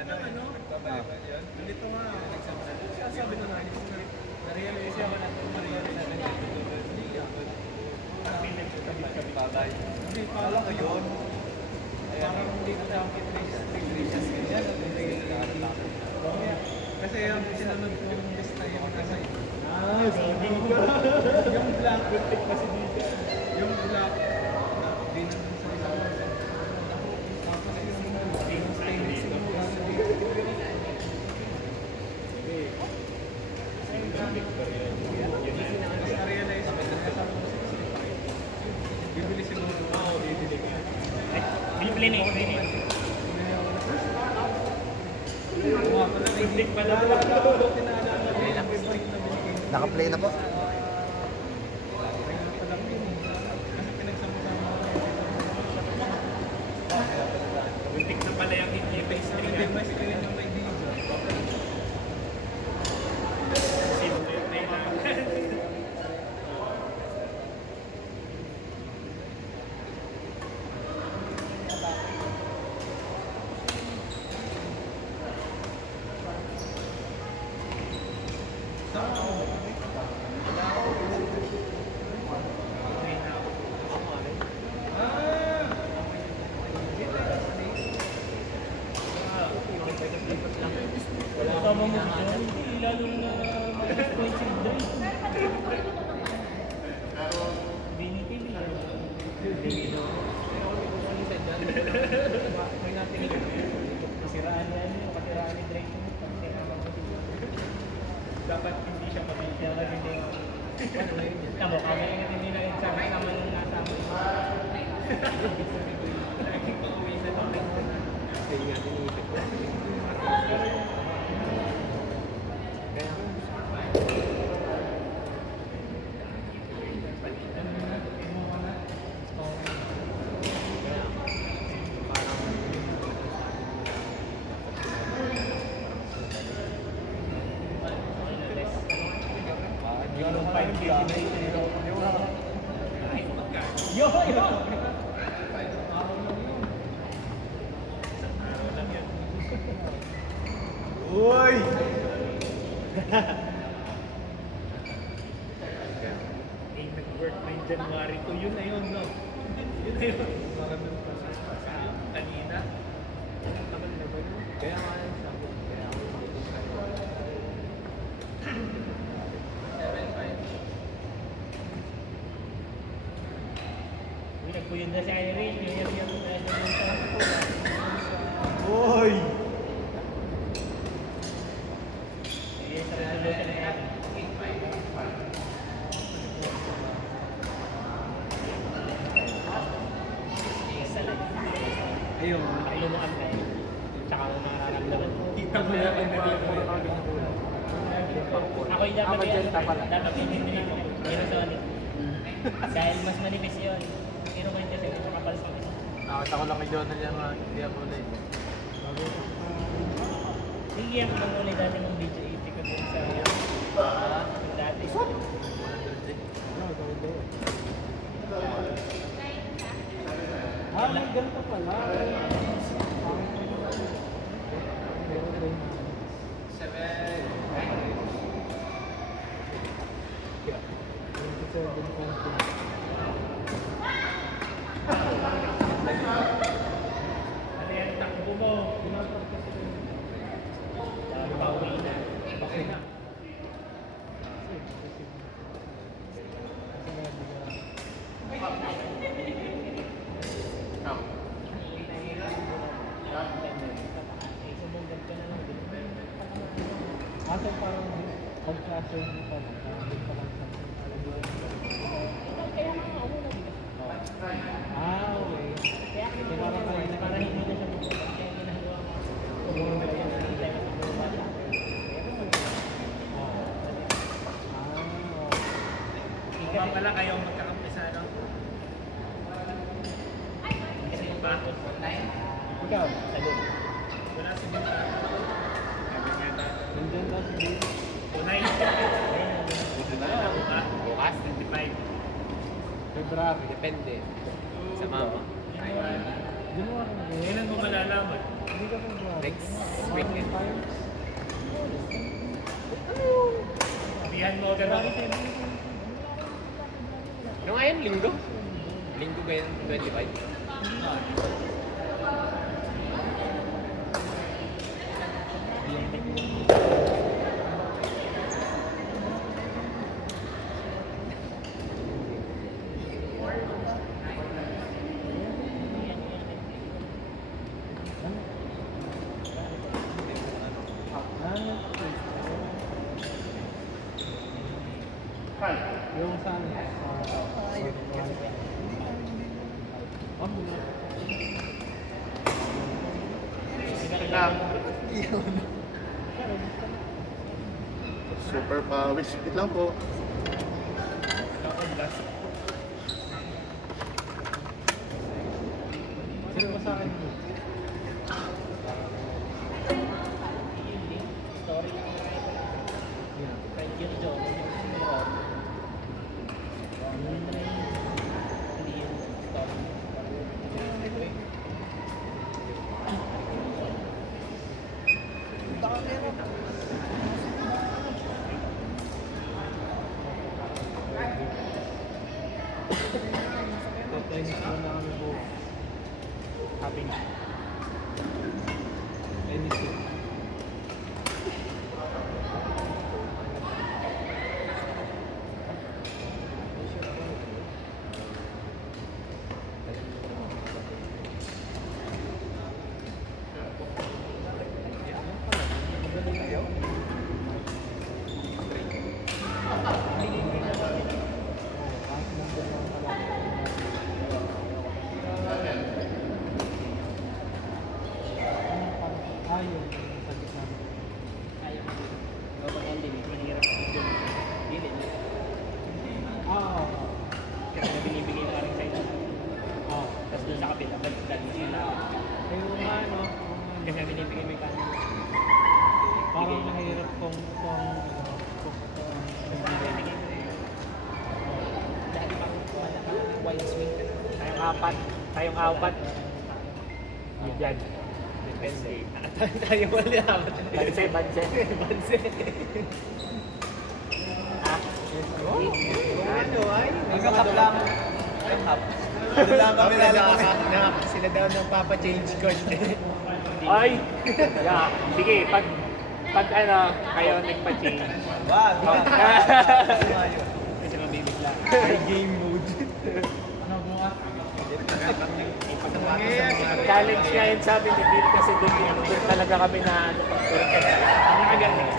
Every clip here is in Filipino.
ano? Ganito nga. Sabi na nga, na-realize ako na ito, ma-realize natin ito. Hindi ako. Hindi, parang ko yun. Parang hindi ko daw kit-traces ganyan. Kasi yung sinunod ko yung lista yung nasa sabi ko. Yung black. Yung black. Di na dun sa isang person. Tapos yung stainless yung na-realize ko na nasa bibili siguro. Oo, bibili ka. Bibili na yung bibili. Naka-play na po. Buntik na pala yung string. Tama mo siya, hindi lalo na expensive drink. Binipili. May natin ito. Masiraan yan yung kasiraan ni Drake. Dapat hindi siya mabigyan. Tamo, kami yung hindi na exam naman yung nasa mo. Laging pag-uwi sa topic. Kaya nga iniisip ko. Uy! Nag-work na yung January 2. Yun na yun, no? Yun na yun. Kanina. Kaya nga yun sabi. Kaya ako nagpuyod na si Irene. Yung Uy! Ayun. Ilumaan ka eh. Tsaka mo nararamdaman. Kita mo na ang Ako yung dapat hindi ko. Pero sorry. Dahil mas manipis yun. Pero ko yung kasi sa kapal sa isa. Nakita ko lang kay Jonathan yan mga hindi ako ulit. Sige, ako nang ulit dati ng video 80 ko din sa dati. May ganito pala. Ano yan, takbo mo. Pauwi na. Pauwi na. Asa parang pag-klase mo pa lang. Kaya mga ako na bigas. Okay. Kaya para hindi na siya bukas. Kaya ginagawa mo. Kaya hindi tayo matulungan. Ikaw pala kayo magkakampisa, no? Kasi yung bakot. Ikaw? Sagot. Wala si Bita. Nandiyan daw si Bita. Tunay. Bukas, 25. February. Depende. Sa mama. Kailan mo malalaman? Hindi Next weekend. Sabihan mo agad ako. Ano nga yan? Linggo? Linggo ba yan? 25? Yung saan? Super pawis. Wait lang po. Sino ba sa akin? Story lang na ito. Friend yun, John. Hindi yun story. Tennis muna kami po. Happy na. Tennis po. Ayun, sa gitna. Ayaw mo. Kapag ending, manihirap ako dun. Dili. Oo. Kasi na binibigay na rin sa'yo. Oo. Tapos dun sa kapila, baliktad mo sila. Ayun nga, no? Kasi na binibigay mo yung kanin. Parang mahirap kung Basta binibigay mo yun. Dahil pang wala kang wide swing ka na. Tayong apat. Yan. Depende. Tayo wala. Banse. Ano ay? Nagkakap lang. Doon lang kami lalakas. Sila daw nagpapa-change code. Ay! Yeah. Sige, pag ano, kayo nagpa-change. Wag, wag. Kasi mabibigla. Game mode. Ano bukas? Challenge nga yun sa amin ni Bill kasi doon talaga kami na ano, Ang nakagaling.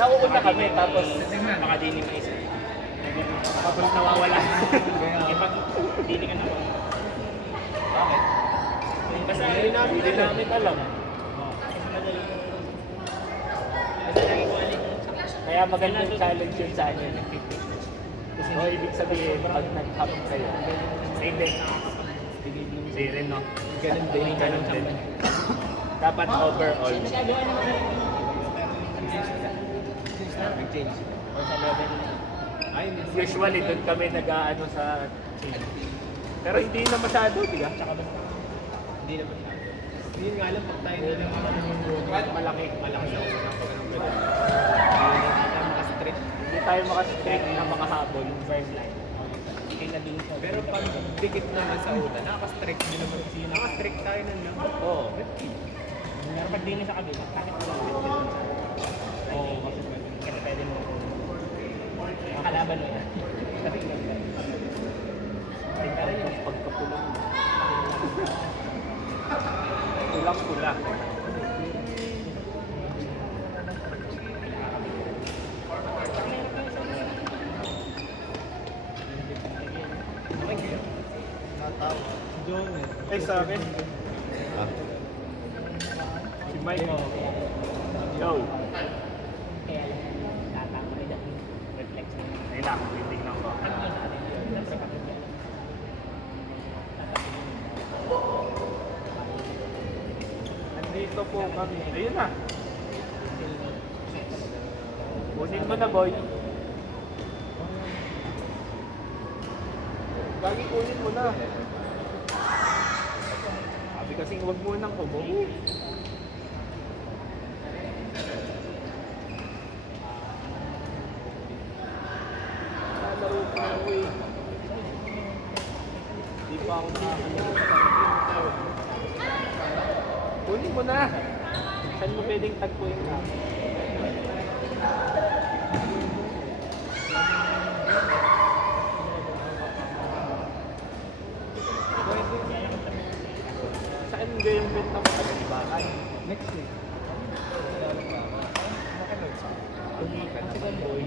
nauuna kami tapos Makadini mo isa. Tapos nawawala. Pag dini ka naman. Bakit? Basta hindi namin alam. Kasi madali. Basta lagi ko alin. Kaya magandang challenge yun sa amin. So, ibig sabihin, pag nag-hop kayo, same din. Same din, no? Ganun din. Ganun din. Dapat overall. Nagagawa naman ka rin. Nag-change. O sa level. Usually, doon kami nag-ano sa team. Pero hindi na masyado, di ba? Tsaka basta. Hindi naman siya. Yun nga lang, pag tayo na lang malaki sa una. Pag anong gano'n. Hindi na tayo makastrip. Hindi tayo makastrike na makahabol. First line. Kaya na dun sa... Pero pag dikit naman sa una, nakastrike din naman kasi yun. Nakastrike tayo nun lang. Oo. Pero pag dini sa kabila, kahit wala ka dito. Oo, kasi pwede mo. Makalaban mo yan. Sabi ko lang. Tingnan yun. Pagkapulang. Pulang-pula. John eh. Eh, sa akin. Si Mike. Yo. Kaya lang, tatama rin ang reflex mo. Ayun lang, titignan ko. Ano yun sa atin yun? Tapos sa kapila. Nandito po kami. Ayun na. Kunin mo na, boy. Lagi kunin mo na. Sabi ko Kasing wag mo nang kumo. Lalaro pa ako eh. Di pa ako nakakalaro. Kunin mo na. Saan mo pwedeng tagpuin ka? Saan ba yung benta mo sa bakay? Next week. Second boy.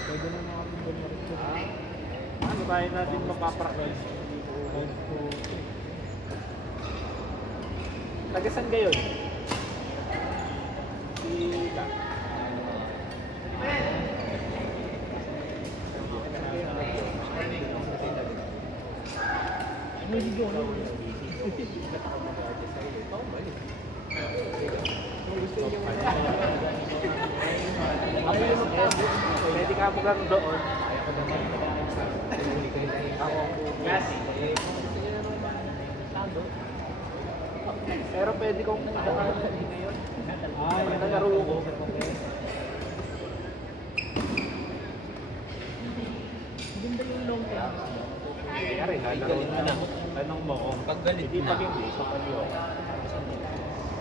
Pwede na nakapindol na rin. Ano tayo natin mapapractice? Tagasan kayo? Si Ka. Pwede ka mo lang doon. Yes. Pero pwede kong daan ngayon. Nalaro ko. Maganda yung long term. Kaya rin, nalaro na. Tanong mo kung Pag galit hindi na. pag hindi, so pag yun.